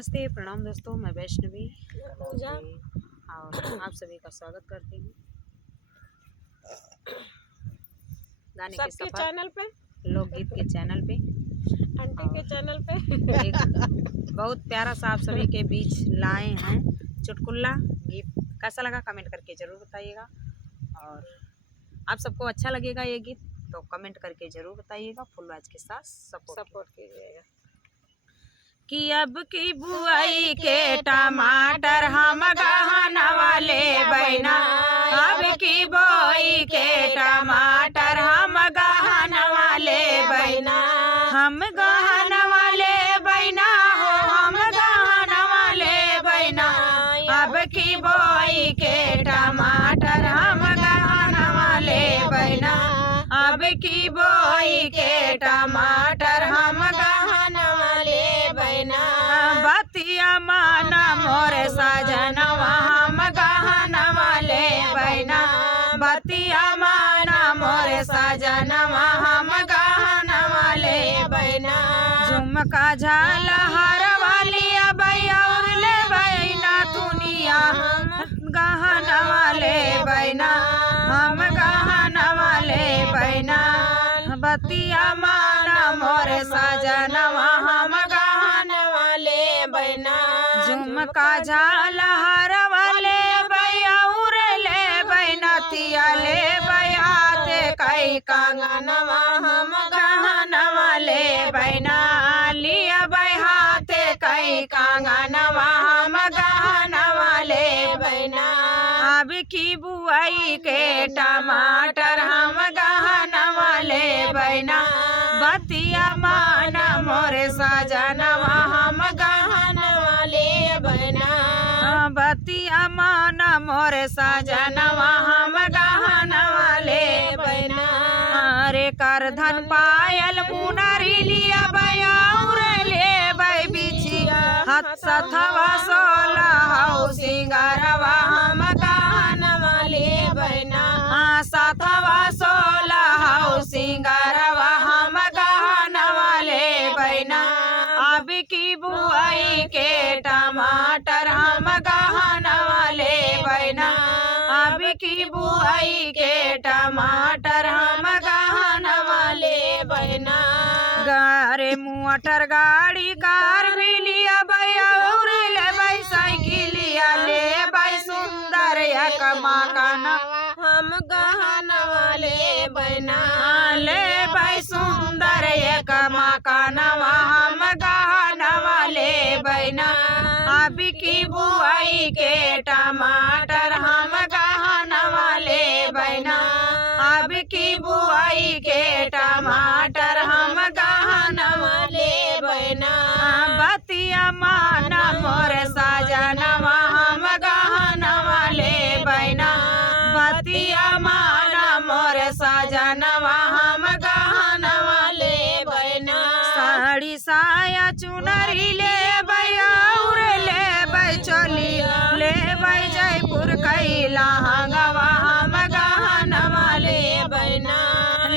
नमस्ते प्रणाम दोस्तों, मैं वैष्णवी पूजा और आप सभी का स्वागत करती हूँ गाने के सबके सफर चैनल पे, लोकगीत के चैनल पे आंटी के चैनल पे एक बहुत प्यारा सा आप सभी के बीच लाए हैं चुटकुला गीत। कैसा लगा कमेंट करके ज़रूर बताइएगा और आप सबको अच्छा लगेगा ये गीत तो कमेंट करके ज़रूर बताइएगा। फुल आवाज के साथ सपोर्ट कीजिएगा। कि अब की बुआई के टमाटर हम गहना वाले बैना, अब की बुआई के टमाटर हम गहना वाले बैना, हम गहना वाले बैना हो, हम गहना वाले बैना, अब की बुआई के टमाटर हम गहना वाले बैना, अब की बुआई के टमाटर हम गहना वाले बैना, बतिया माना मोर सजनवा हम गहना वाले बैना, बतिया माना मोर सजनवा हम गहना वाले बैना, झुमका झाला हर वाली अबैया ले बैना दुनिया गहना वाले बैना, हम गहना वाले बैना, बतिया माना मोर सजनवा हम गहना वाले बैना, झुमका झाला हर वाले बैया ले बैना तिया ले बैहाते कई कंगनवा हम गहना वाले बैना, लिया बैहाते कई कंगनवा हम गहना वाले बैना, अब की बुआई के टमाटर हम गहना वाले बैना, बतिया माना मोर सजनवा हम गहना वाले बैना, बतिया माना मोर सजनवा हम गहना वाले बैना, अरे कर धन पायल मुनरी लिया बयाउर ले बै बिछिया हाथ सथवा सोला हौ सिंगारवा हम गहना वाले बैना, सथवा सोला हौ सिंगारवा हम गहना वाले बैना, अब की बुआई के टमाटर हम गहना वाले बैना, अब की बुआई के टमाटर हम गहना वाले बैना, गारे मोटर गाड़ी कार भी लिया बयाउर ले बै साइकिलिया ले बै सुंदर एक मकाना हम गहना वाले बैना, ले बै सुंदर एक मकानवा हम गहना वाले बैना, अब की बुआई के टमाटर हम गहना वाले बैना, अब की बुआई के टमाटर हम गहना वाले बैना, बतिया माना मोर सजनवा हम गहना वाले बैना, बतिया माना मोर सजनवा हम गहना वाले बैना, साड़ी साया चुनरी ले बयाउर ले बै चोली ले बै जयपुर कैला हंगवा हम गहना वाले बैना,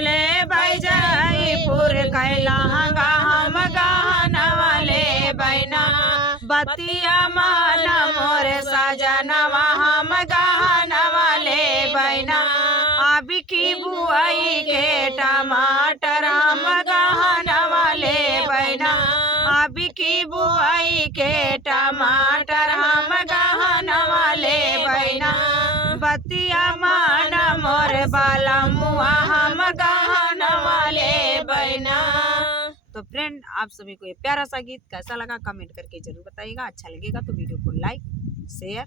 ले बै जयपुर कैला हंगा हम गहना वाले बैना, बतिया माना मोर सजनवा हम गहना वाले बैना, अब की बुआई के टमाटर हम गहना वाले बैना, अब की बुआई के टमाटर हम गहना वाले बैना, बतिया माना मोर बाला मुआ हम गहना वाले बैना। तो फ्रेंड आप सभी को ये प्यारा सा गीत कैसा लगा कमेंट करके जरूर बताइएगा। अच्छा लगेगा तो वीडियो को लाइक शेयर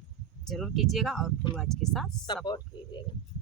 जरूर कीजिएगा और फुल आवाज के साथ सपोर्ट कीजिएगा।